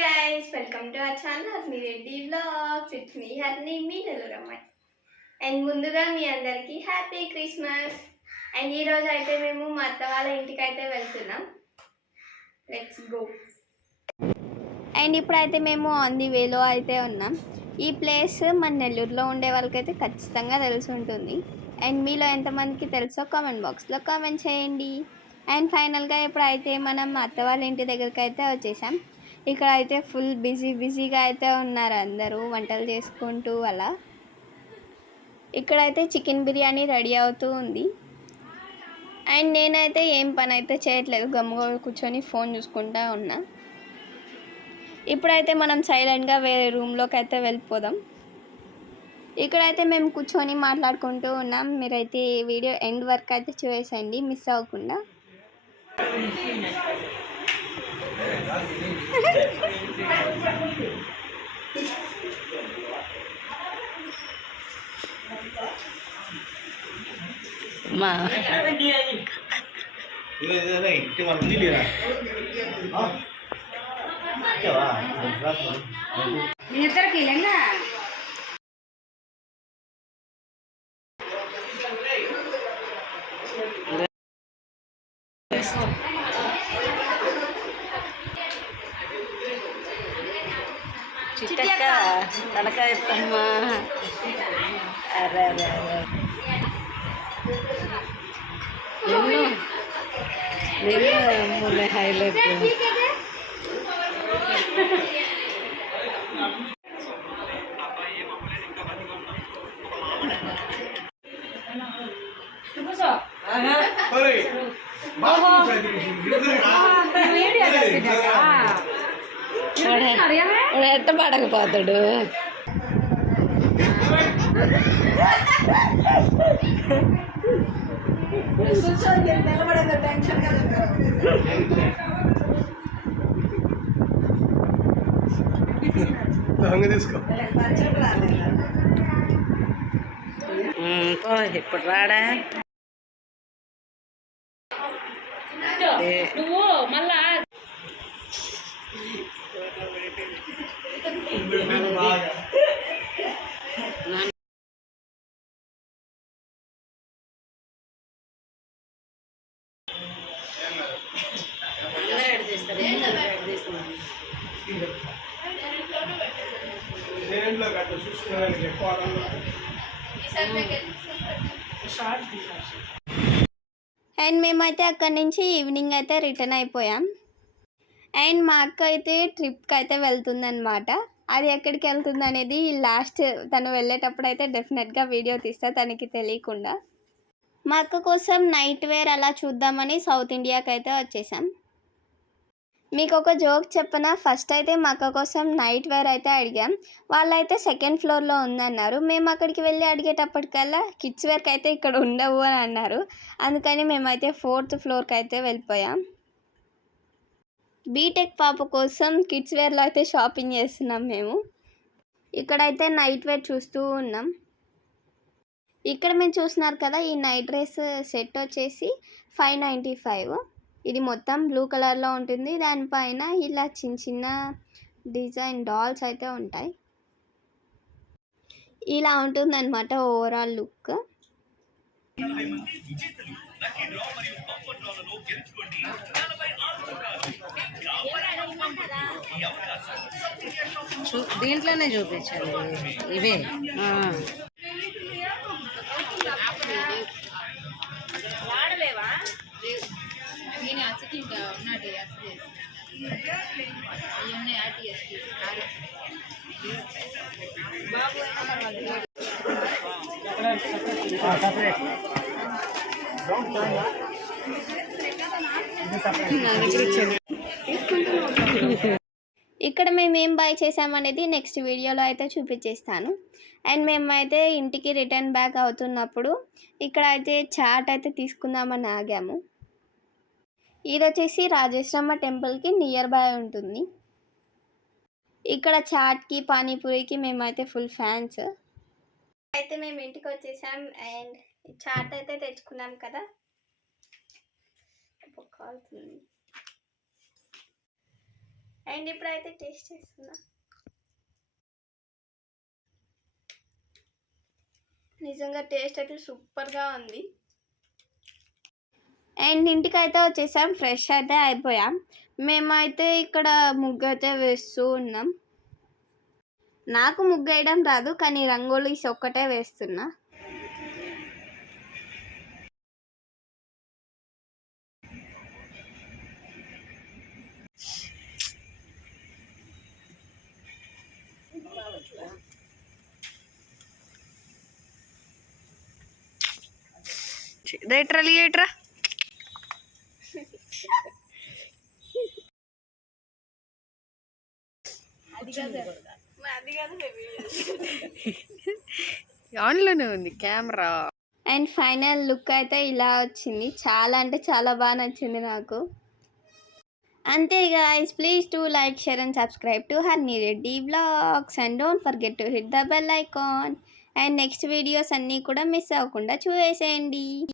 Guys welcome to our channel me Reddy blogs it's మీ హర్ని మీ నెల్లూరమ్మాయి and ముందుగా మీ అందరికీ హ్యాపీ క్రిస్మస్ అండ్ ఈరోజు అయితే మేము మా అత్త వాళ్ళ ఇంటికి అయితే వెళ్తున్నాం. లెట్స్ గో అండ్ ఇప్పుడైతే మేము ఆన్ ది వేలో అయితే ఉన్నాం. ఈ ప్లేస్ మన నెల్లూరులో ఉండే వాళ్ళకైతే ఖచ్చితంగా తెలిసి ఉంటుంది. అండ్ మీలో ఎంతమందికి తెలుసో కామెంట్ బాక్స్లో కామెంట్ చేయండి. అండ్ ఫైనల్గా ఇప్పుడైతే మనం అత్త వాళ్ళ ఇంటి దగ్గరికి అయితే వచ్చేసాం. ఇక్కడ అయితే ఫుల్ బిజీ బిజీగా అయితే ఉన్నారు అందరూ వంటలు చేసుకుంటూ అలా. ఇక్కడైతే చికెన్ బిర్యానీ రెడీ అవుతూ ఉంది. అండ్ నేనైతే ఏం పని అయితే చేయట్లేదు గమ్ముగా కూర్చొని ఫోన్ చూసుకుంటా ఉన్నా. ఇప్పుడైతే మనం సైలెంట్గా వేరే రూమ్లోకి అయితే వెళ్ళిపోదాం. ఇక్కడైతే మేము కూర్చొని మాట్లాడుకుంటూ ఉన్నాం. మీరైతే ఈ వీడియో ఎండ్ వరకు అయితే చూసేయండి మిస్ అవ్వకుండా. మా ఇంటి వాళ్ళు నీళ్ళరా చిట్టక్క తలకాయ ఎత్తమ్మా అరే అరే అరే. నిన్ను నిన్ను మొన్న హైలైట్ వాడు ఎట్ట పడకపోతాడు? తీసుకో. ఇప్పుడు రాడా? నువ్వు మళ్ళా దేంట్లో చూసుకోవడానికి ఎక్కువ అండ్ మేమైతే అక్కడి నుంచి ఈవినింగ్ అయితే రిటర్న్ అయిపోయాం. అండ్ మా అక్క అయితే ట్రిప్కి అయితే వెళ్తుందనమాట అది ఎక్కడికి వెళ్తుంది అనేది లాస్ట్ తను వెళ్ళేటప్పుడు అయితే డెఫినెట్గా వీడియో తీస్తా తనకి తెలియకుండా. మా అక్క కోసం నైట్ వేర్ అలా చూద్దామని సౌత్ ఇండియాకి అయితే వచ్చేసాం. మీకు ఒక జోక్ చెప్పిన? ఫస్ట్ అయితే మా అక్క కోసం నైట్ వేర్ అయితే అడిగాం. వాళ్ళైతే సెకండ్ ఫ్లోర్లో ఉందన్నారు. మేము అక్కడికి వెళ్ళి అడిగేటప్పటికల్లా కిడ్స్ వేర్కి అయితే ఇక్కడ ఉండవు అని అన్నారు. అందుకని మేమైతే ఫోర్త్ ఫ్లోర్కి అయితే వెళ్ళిపోయాం. బీటెక్ పాప కోసం కిడ్స్ వేర్లో అయితే షాపింగ్ చేస్తున్నాం మేము. ఇక్కడైతే నైట్ వేర్ చూస్తూ ఉన్నాం. ఇక్కడ మేము చూస్తున్నారు కదా ఈ నైట్ డ్రెస్ సెట్ వచ్చేసి ఫైవ్ నైంటీ ఫైవ్. ఇది మొత్తం బ్లూ కలర్లో ఉంటుంది. దానిపైన ఇలా చిన్న చిన్న డిజైన్ డాల్స్ అయితే ఉంటాయి. ఇలా ఉంటుందన్నమాట ఓవరాల్ లుక్. దీంట్లోనే చూపించాలి ఇవే. ఇక్కడ మేము ఏం బై చేసామనేది నెక్స్ట్ వీడియోలో అయితే చూపించేస్తాను. అండ్ మేమైతే ఇంటికి రిటర్న్ బ్యాక్ అవుతున్నప్పుడు ఇక్కడ అయితే చాట్ అయితే తీసుకుందామని ఆగాము. ఇది వచ్చేసి రాజేశ్వరమ్మ టెంపుల్కి నియర్ బై ఉంటుంది. ఇక్కడ చాట్కి పానీపూరికి మేమైతే ఫుల్ ఫ్యాన్స్. అయితే మేము ఇంటికి వచ్చేసాం అండ్ చాట్ అయితే తెచ్చుకున్నాం కదా. కాలుతుంది అండ్ ఇప్పుడైతే టేస్ట్ చేస్తున్నా. నిజంగా టేస్ట్ అయితే సూపర్గా ఉంది. అండ్ ఇంటికైతే వచ్చేసాం ఫ్రెష్ అయితే అయిపోయాం. మేమైతే ఇక్కడ ముగ్గు అయితే వేస్తూ ఉన్నాం. నాకు ముగ్గు వేయడం రాదు కానీ రంగోలీస్ ఒక్కటే వేస్తున్నా. రేట్రా లియేట్రా ఆన్లోనే ఉంది కెమెరా. అండ్ ఫైనల్ లుక్ అయితే ఇలా వచ్చింది. చాలా అంటే చాలా బాగా నచ్చింది నాకు. అంతే guys please to like share and subscribe to Harni Reddy vlogs and don't forget to hit the bell icon and next videos అన్నీ కూడా మిస్ అవ్వకుండా చూసేసేయండి.